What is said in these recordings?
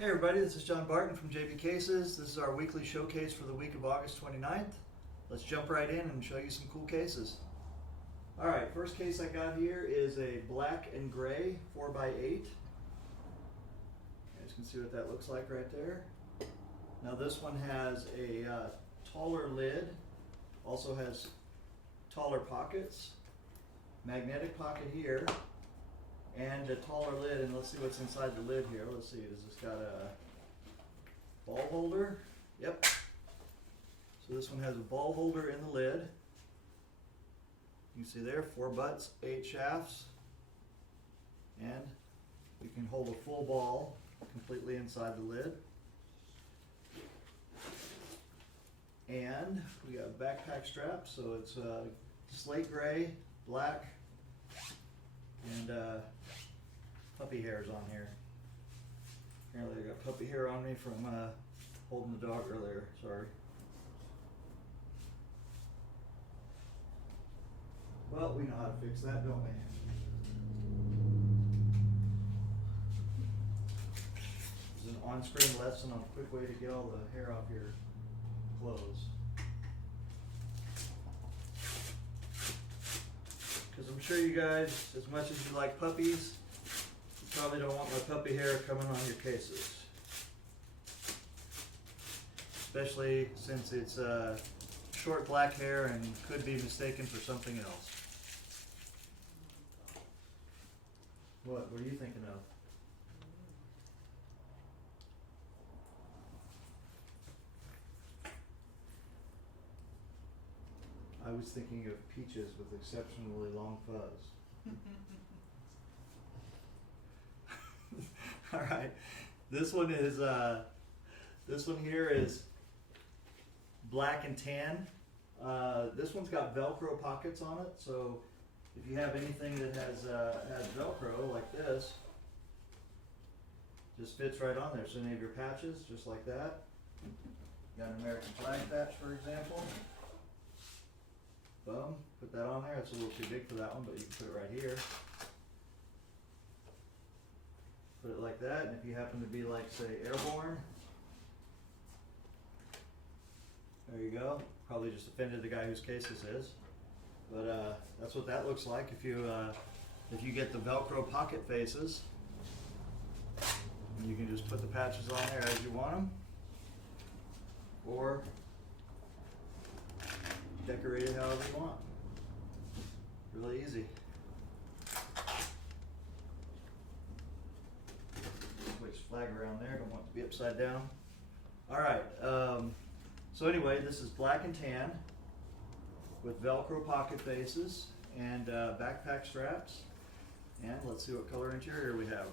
Hey everybody, this is John Barton from JB Cases. This is our weekly showcase for the week of August 29th. Let's jump right in and show you some cool cases. Alright, first case I got here is a black and gray 4x8. You guys can see what that looks like right there. Now this one has a taller lid, also has taller pockets, magnetic pocket here, and a taller lid. And let's see what's inside the lid here. Let's see, has this got a ball holder? Yep. So this one has a ball holder in the lid. You can see there, 4 butts, 8 shafts, and you can hold a full ball completely inside the lid. And we got a backpack strap, so it's slate gray, black, and puppy hairs on here. Apparently I got puppy hair on me from holding the dog earlier, sorry. Well, we know how to fix that, don't we? This is an on-screen lesson on a quick way to get all the hair off your clothes. Because I'm sure you guys, as much as you like puppies, you probably don't want my puppy hair coming on your cases. Especially since it's short black hair and could be mistaken for something else. What are you thinking of? I was thinking of peaches with exceptionally long fuzz. All right, this one here is black and tan. This one's got Velcro pockets on it, so if you have anything that has Velcro like this, just fits right on there. So any of your patches, just like that. Got an American flag patch, for example. Boom, put that on there. It's a little too big for that one, but you can put it right here. Put it like that, and if you happen to be like, say, airborne, there you go. Probably just offended the guy whose case this is. But that's what that looks like if you get the Velcro pocket faces. You can just put the patches on there as you want them, or decorate it however you want. Really easy. Switch flag around there, don't want it to be upside down. Alright, so anyway, this is black and tan with Velcro pocket faces and backpack straps. And let's see what color interior we have.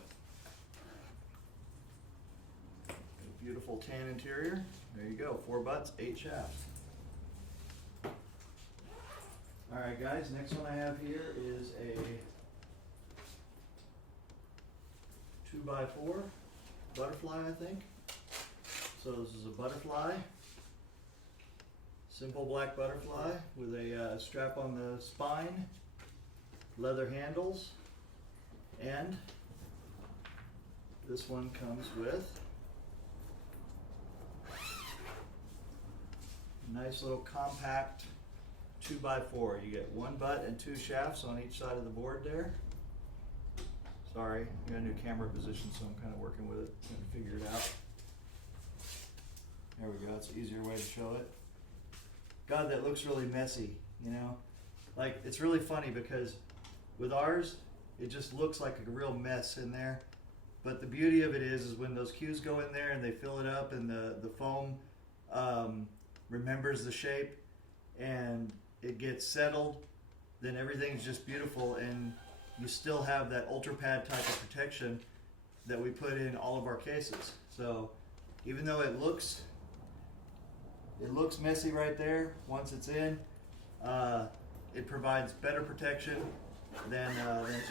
A beautiful tan interior. There you go, 4 butts, 8 shafts. Alright guys, next one I have here is a 2x4 butterfly, I think. So this is a butterfly, simple black butterfly with a strap on the spine, leather handles, and this one comes with a nice little compact 2x4. You get 1 butt and 2 shafts on each side of the board there. Sorry, I got a new camera position, so I'm kind of working with it, trying to figure it out. There we go, it's an easier way to show it. God, that looks really messy, you know? Like, it's really funny because with ours, it just looks like a real mess in there. But the beauty of it is when those cues go in there and they fill it up and the foam remembers the shape and it gets settled, then everything's just beautiful, and you still have that ultra pad type of protection that we put in all of our cases. So even though it looks messy right there, once it's in, it provides better protection than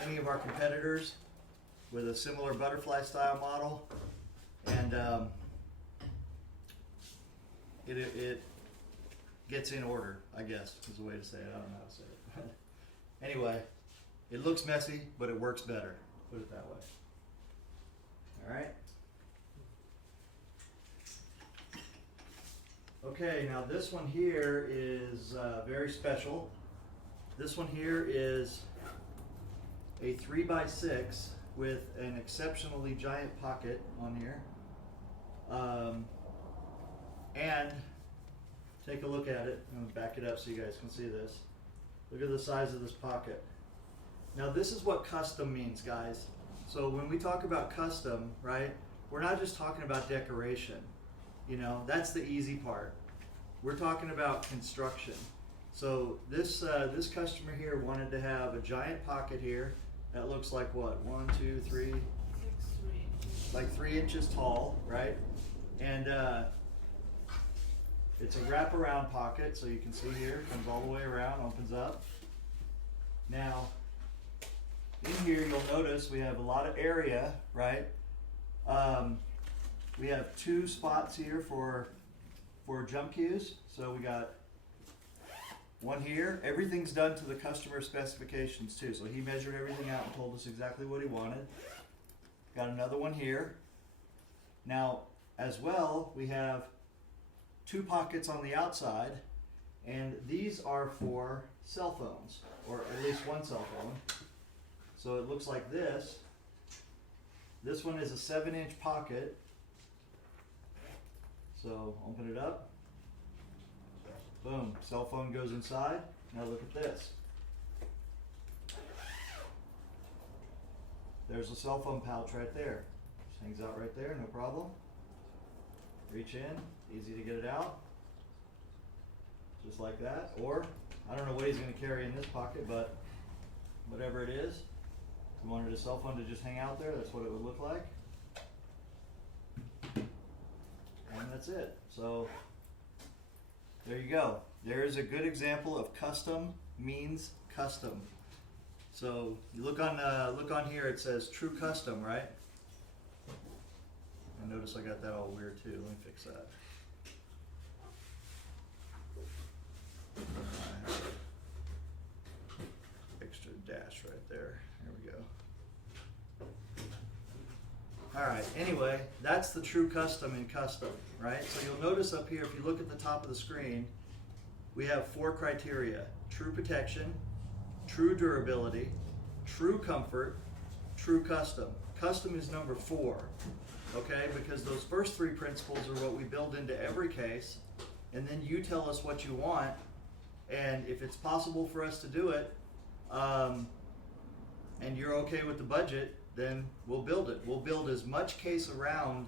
any of our competitors with a similar butterfly style model. And it gets in order, I guess is the way to say it. I don't know how to say it. Anyway, it looks messy, but it works better. Put it that way. All right. Okay, now this one here is very special. This one here is a 3x6 with an exceptionally giant pocket on here. And take a look at it. I'm going to back it up so you guys can see this. Look at the size of this pocket. Now this is what custom means, guys. So when we talk about custom, right, we're not just talking about decoration. You know, that's the easy part. We're talking about construction. So this customer here wanted to have a giant pocket here that looks like what? 1, 2, 3, 6, 3 inches. like 3 inches tall, right? And it's a wraparound pocket, so you can see here, comes all the way around, opens up. Now, in here you'll notice we have a lot of area, right? We have 2 spots here for jump cues. So we got one here. Everything's done to the customer specifications too. So he measured everything out and told us exactly what he wanted. Got another one here. Now, as well, we have 2 pockets on the outside, and these are for cell phones, or at least one cell phone. So it looks like this. This one is a 7-inch pocket. So open it up. Boom, cell phone goes inside. Now look at this. There's a cell phone pouch right there. Just hangs out right there, no problem. Reach in, easy to get it out. Just like that. Or, I don't know what he's going to carry in this pocket, but whatever it is, if you wanted a cell phone to just hang out there, that's what it would look like. And that's it. So, there you go. There is a good example of custom means custom. So you look on here. It says true custom, right? I notice I got that all weird too. Let me fix that. Extra dash right there. There we go. All right. Anyway, that's the true custom in custom, right? So you'll notice up here, if you look at the top of the screen, we have 4 criteria: true protection, true durability, true comfort, true custom. Custom is number 4, okay? Because those first 3 principles are what we build into every case, and then you tell us what you want, and if it's possible for us to do it, and you're okay with the budget, then we'll build it. We'll build as much case around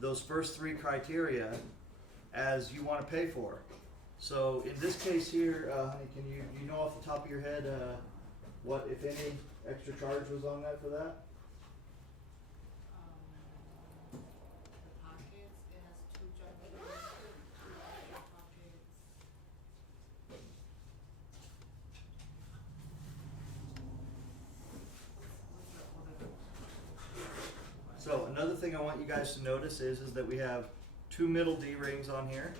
those first 3 criteria as you want to pay for. So in this case here, honey, can you know off the top of your head what, if any, extra charge was on that for that? The pockets, it has 2 jump cues, 2 extra pockets. So another thing I want you guys to notice is that we have 2 middle D-rings on here.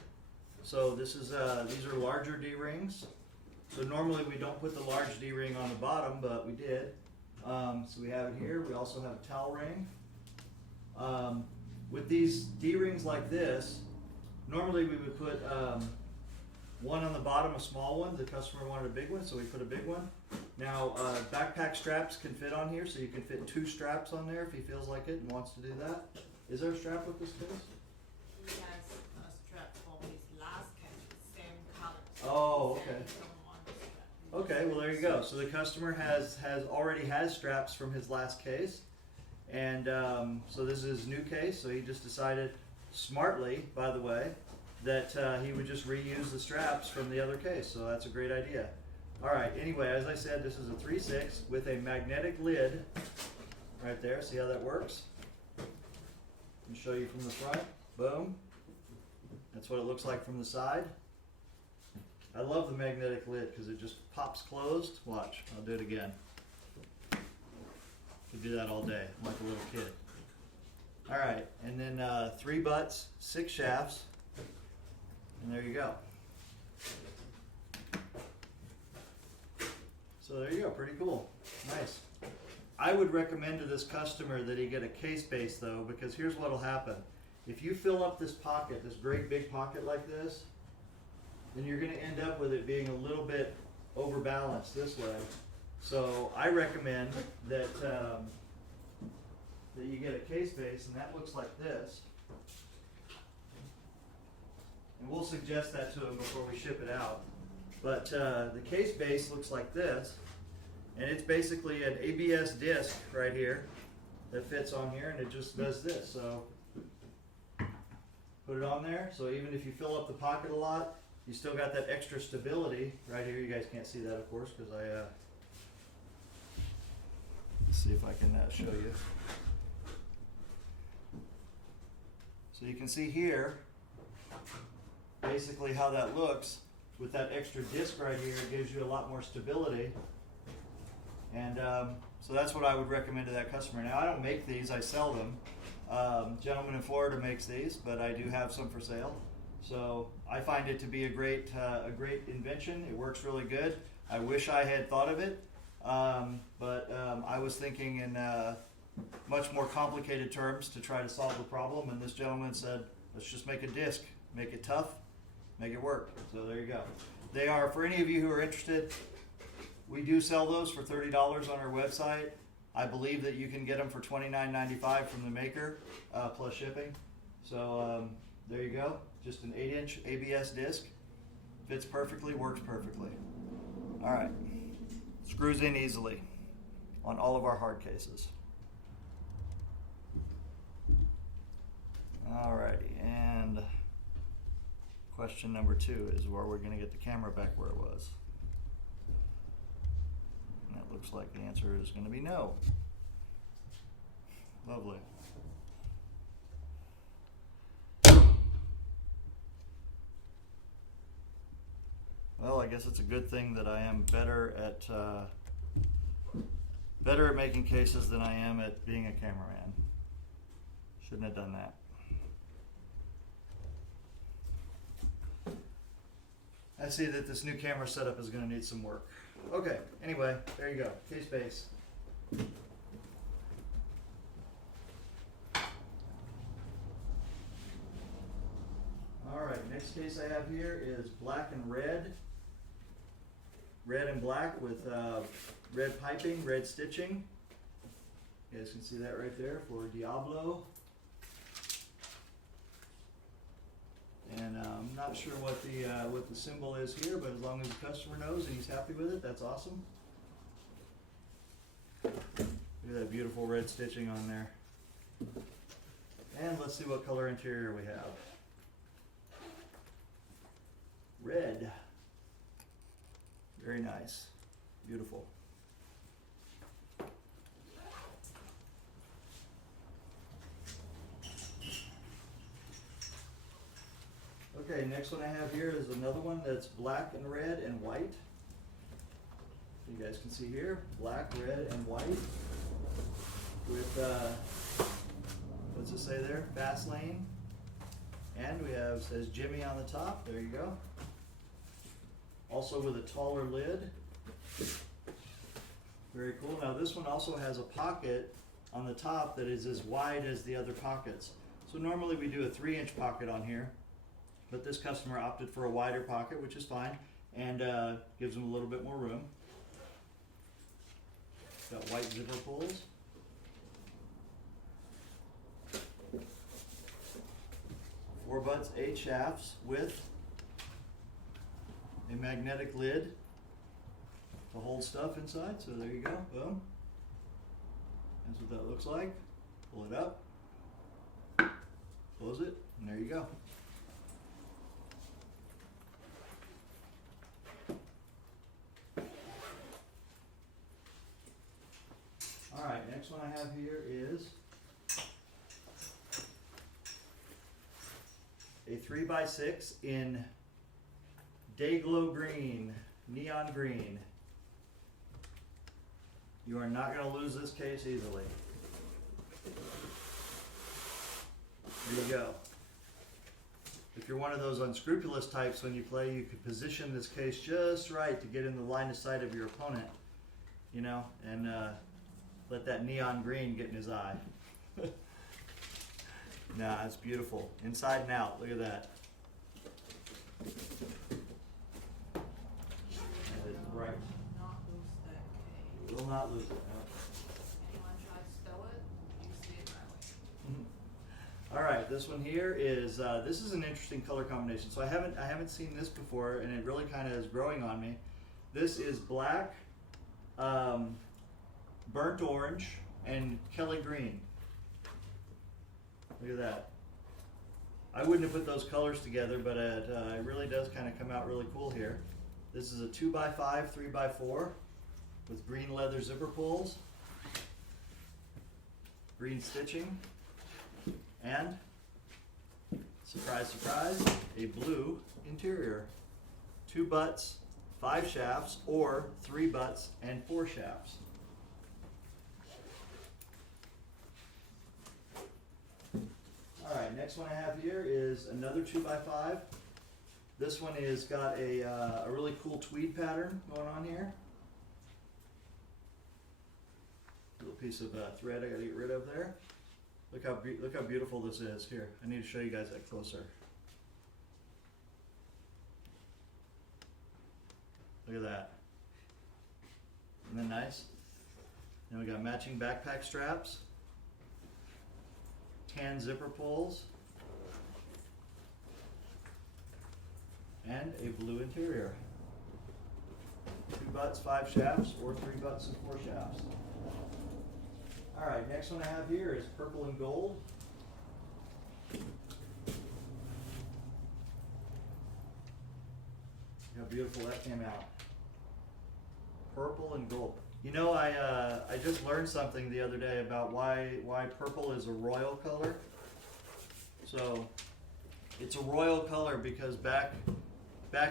So this is these are larger D-rings. So normally we don't put the large D-ring on the bottom, but we did. So we have it here. We also have a towel ring. With these D-rings like this, normally we would put one on the bottom, a small one. The customer wanted a big one, so we put a big one. Now backpack straps can fit on here, so you can fit 2 straps on there if he feels like it and wants to do that. Is there a strap with this case? He has a strap for his last case, same color. Oh, okay. Same one strap. Okay, well there you go. So the customer already has straps from his last case, and so this is his new case. So he just decided, smartly, by the way, that he would just reuse the straps from the other case. So that's a great idea. All right. Anyway, as I said, this is a 3/6 with a magnetic lid right there. See how that works? Let me show you from the front. Boom. That's what it looks like from the side. I love the magnetic lid because it just pops closed. Watch, I'll do it again. Could do that all day. I'm like a little kid. All right, and then 3 butts, 6 shafts, and there you go. So there you go, pretty cool. Nice. I would recommend to this customer that he get a case base though, because here's what'll happen. if you fill up this pocket, this great big pocket like this, then you're going to end up with it being a little bit overbalanced this way. So I recommend that that you get a case base, and that looks like this. And we'll suggest that to them before we ship it out. But the case base looks like this, and it's basically an ABS disc right here that fits on here, and it just does this. So put it on there, so even if you fill up the pocket a lot, you still got that extra stability right here. You guys can't see that, of course, because let's see if I can show you. So you can see here basically how that looks with that extra disc right here. It gives you a lot more stability, and so that's what I would recommend to that customer. Now, I don't make these, I sell them. Gentleman in Florida makes these, but I do have some for sale. So I find it to be a great invention. It works really good. I wish I had thought of it, but I was thinking in much more complicated terms to try to solve the problem, and this gentleman said, let's just make a disc, make it tough, make it work. So there you go. They are, for any of you who are interested, we do sell those for $30 on our website. I believe that you can get them for $29.95 from the maker, plus shipping. So there you go. Just an 8-inch ABS disc. Fits perfectly, works perfectly. All right. Screws in easily on all of our hard cases. Alrighty, and question number 2 is where we're going to get the camera back where it was. And that looks like the answer is going to be no. Lovely. Well, I guess it's a good thing that I am better at making cases than I am at being a cameraman. Shouldn't have done that. I see that this new camera setup is going to need some work. Okay, anyway, there you go. Case base. Alright, next case I have here is black and red. Red and black with red piping, red stitching. You guys can see that right there for Diablo. And I'm not sure what the symbol is here, but as long as the customer knows and he's happy with it, that's awesome. Look at that beautiful red stitching on there. And let's see what color interior we have. Red. Very nice. Beautiful. Okay, next one I have here is another one that's black and red and white. You guys can see here, black, red, and white with, what's it say there? Fast lane. And we have, says Jimmy on the top, there you go. Also with a taller lid. Very cool. Now this one also has a pocket on the top that is as wide as the other pockets. So normally we do a 3-inch pocket on here, but this customer opted for a wider pocket, which is fine, and gives them a little bit more room. Got white zipper pulls. 4 butts, 8 shafts with a magnetic lid to hold stuff inside. So there you go, boom. That's what that looks like. Pull it up, close it, and there you go. Alright, next one I have here is a 3x6 in Dayglow green, neon green. You are not going to lose this case easily. There you go. If you're one of those unscrupulous types when you play, you could position this case just right to get in the line of sight of your opponent, you know, and let that neon green get in his eye. Nah, it's beautiful. Inside and out. Look at that. That is bright. Not lose that K. Will not lose it. No. Anyone try to spell it, you see it right away. All right, this one here is this is an interesting color combination. So I haven't seen this before, and it really kind of is growing on me. This is black, burnt orange, and Kelly green. Look at that. I wouldn't have put those colors together, but it really does kind of come out really cool here. This is a 2x5, 3x4 with green leather zipper pulls, green stitching, and surprise, surprise, a blue interior. 2 butts, 5 shafts, or 3 butts and 4 shafts. All right, next one I have here is another 2x5. This one is got a really cool tweed pattern going on here. Little piece of thread I gotta get rid of there. Look how beautiful this is. Here, I need to show you guys that closer. Look at that. Isn't that nice? Then we got matching backpack straps, tan zipper pulls, and a blue interior. 2 butts, 5 shafts, or 3 butts and 4 shafts. All right, next one I have here is purple and gold. How beautiful that came out. Purple and gold. You know, I just learned something the other day about why purple is a royal color. So it's a royal color because back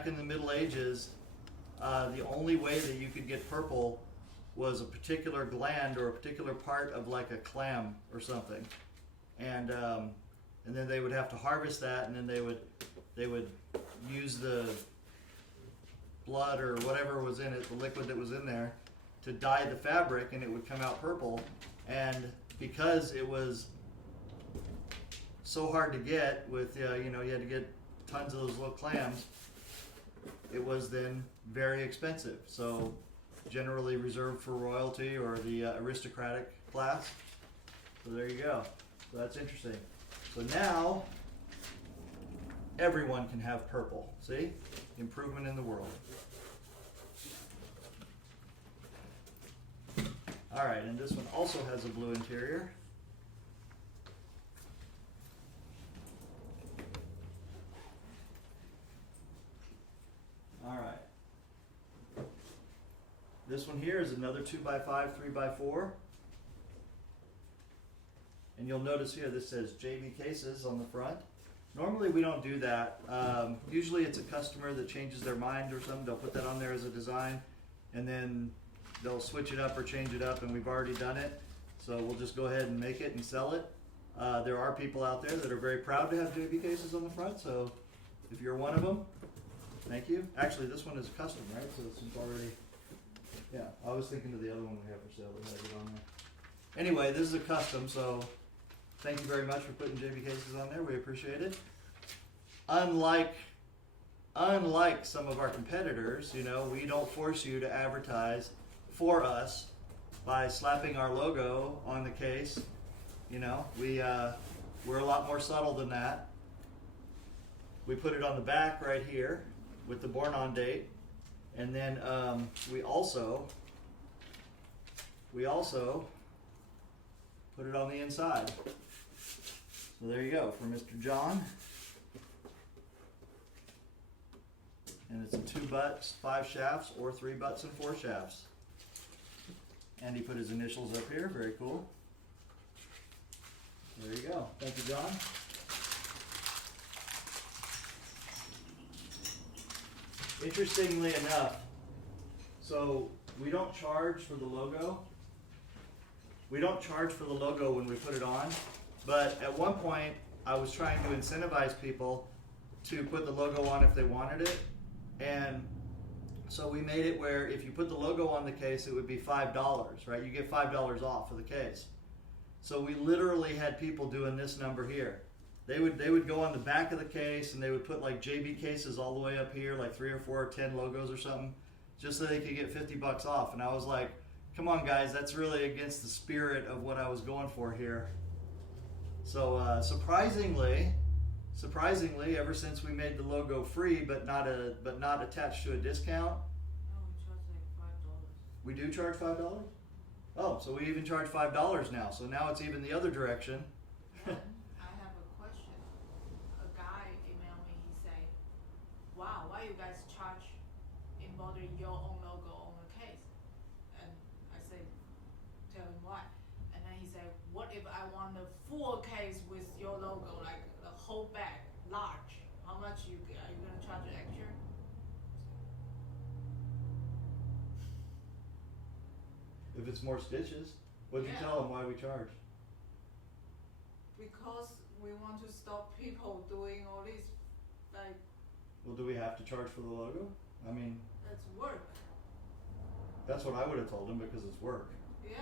in the Middle Ages, the only way that you could get purple was a particular gland or a particular part of like a clam or something, and then they would have to harvest that, and then they would use the blood or whatever was in it, the liquid that was in there, to dye the fabric, and it would come out purple. And because it was so hard to get with you had to get tons of those little clams, it was then very expensive. So generally reserved for royalty or the aristocratic class. So there you go. So that's interesting. So now everyone can have purple. See? Improvement in the world. All right, and this one also has a blue interior. All right. This one here is another 2x5, 3x4. And you'll notice here this says JB Cases on the front. Normally we don't do that. Usually it's a customer that changes their mind or something. They'll put that on there as a design, and then they'll switch it up or change it up, and we've already done it. So we'll just go ahead and make it and sell it. There are people out there that are very proud to have JB Cases on the front, so if you're one of them, thank you. Actually, this one is custom, right? So it's already, yeah, I was thinking of the other one we have for sale. We had it on there. Anyway, this is a custom, so thank you very much for putting JB Cases on there. We appreciate it. Unlike some of our competitors, we don't force you to advertise for us by slapping our logo on the case. We're a lot more subtle than that. We put it on the back right here with the born on date, and then we also put it on the inside. So there you go, for Mr. John. And it's a 2 butts, 5 shafts, or 3 butts and 4 shafts. And he put his initials up here, very cool. There you go. Thank you, John. Interestingly enough, so we don't charge for the logo. We don't charge for the logo when we put it on, but at one point I was trying to incentivize people to put the logo on if they wanted it, and so we made it where if you put the logo on the case, it would be $5, right? You get $5 off for the case. So we literally had people doing this number here. They would go on the back of the case, and they would put like JB cases all the way up here, like 3 or 4 or 10 logos or something, just so they could get $50 off. And I was like, come on guys, that's really against the spirit of what I was going for here. So surprisingly, ever since we made the logo free but not attached to a discount, No, we charge like $5. we do charge $5. Oh, so we even charge $5 now. So now it's even the other direction. Then I have a question. A guy emailed me, he say, wow, why you guys charge embroider your own logo on the case? And I say, tell him why. And then he said, what if I want a full case with your logo, like the whole bag, large? How much are you gonna charge extra? If it's more stitches, what'd you Yeah. tell them why we charge? Because we want to stop people doing all this, like, Well, do we have to charge for the logo? I mean, that's work. that's what I would have told them because it's work. Yeah.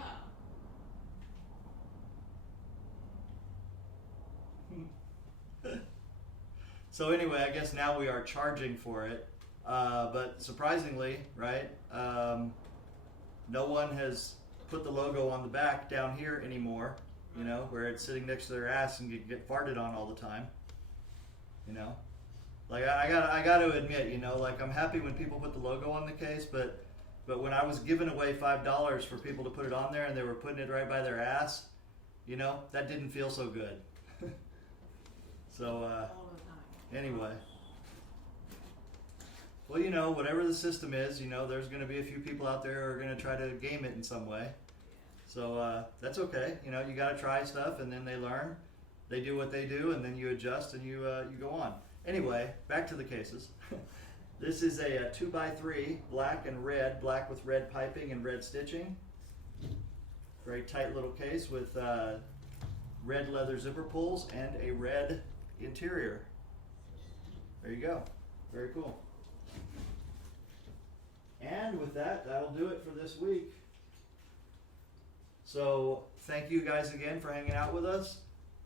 So anyway, I guess now we are charging for it. But surprisingly, right, no one has put the logo on the back down here anymore, you know, where it's sitting next to their ass and get farted on all the time. You know, like I got to admit, you know, like I'm happy when people put the logo on the case, but when I was giving away $5 for people to put it on there and they were putting it right by their ass, you know, that didn't feel so good. So All the time. anyway, well, you know, whatever the system is, you know, there's going to be a few people out there who are going to try to game it in some way. So that's okay. You know, you got to try stuff, and then they learn. They do what they do, and then you adjust, and you go on. Anyway, back to the cases. This is a 2x3, black and red, black with red piping and red stitching. Very tight little case with red leather zipper pulls and a red interior. There you go. Very cool. And with that, that'll do it for this week. So thank you guys again for hanging out with us.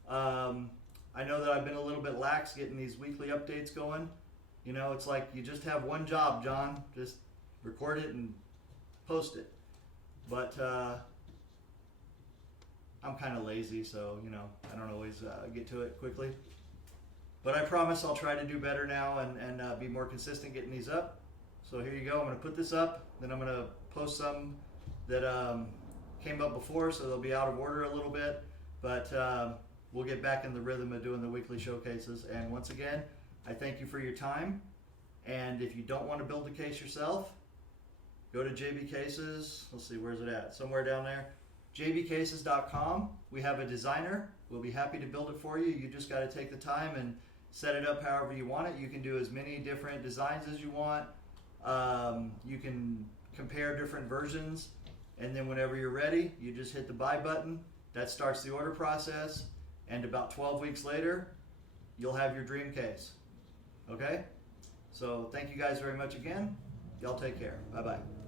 I know that I've been a little bit lax getting these weekly updates going. You know, it's like you just have one job, John. Just record it and post it. But I'm kind of lazy, so, you know, I don't always get to it quickly. But I promise I'll try to do better now and be more consistent getting these up. So here you go. I'm going to put this up. Then I'm going to post some that came up before, so they'll be out of order a little bit. But we'll get back in the rhythm of doing the weekly showcases. And once again, I thank you for your time. And if you don't want to build a case yourself, go to JB Cases. Let's see, where's it at? Somewhere down there. jbcases.com. We have a designer. We'll be happy to build it for you. You just got to take the time and set it up however you want it. You can do as many different designs as you want. You can compare different versions. And then whenever you're ready, you just hit the buy button. That starts the order process. And about 12 weeks later, you'll have your dream case. Okay? So thank you guys very much again. Y'all take care. Bye-bye.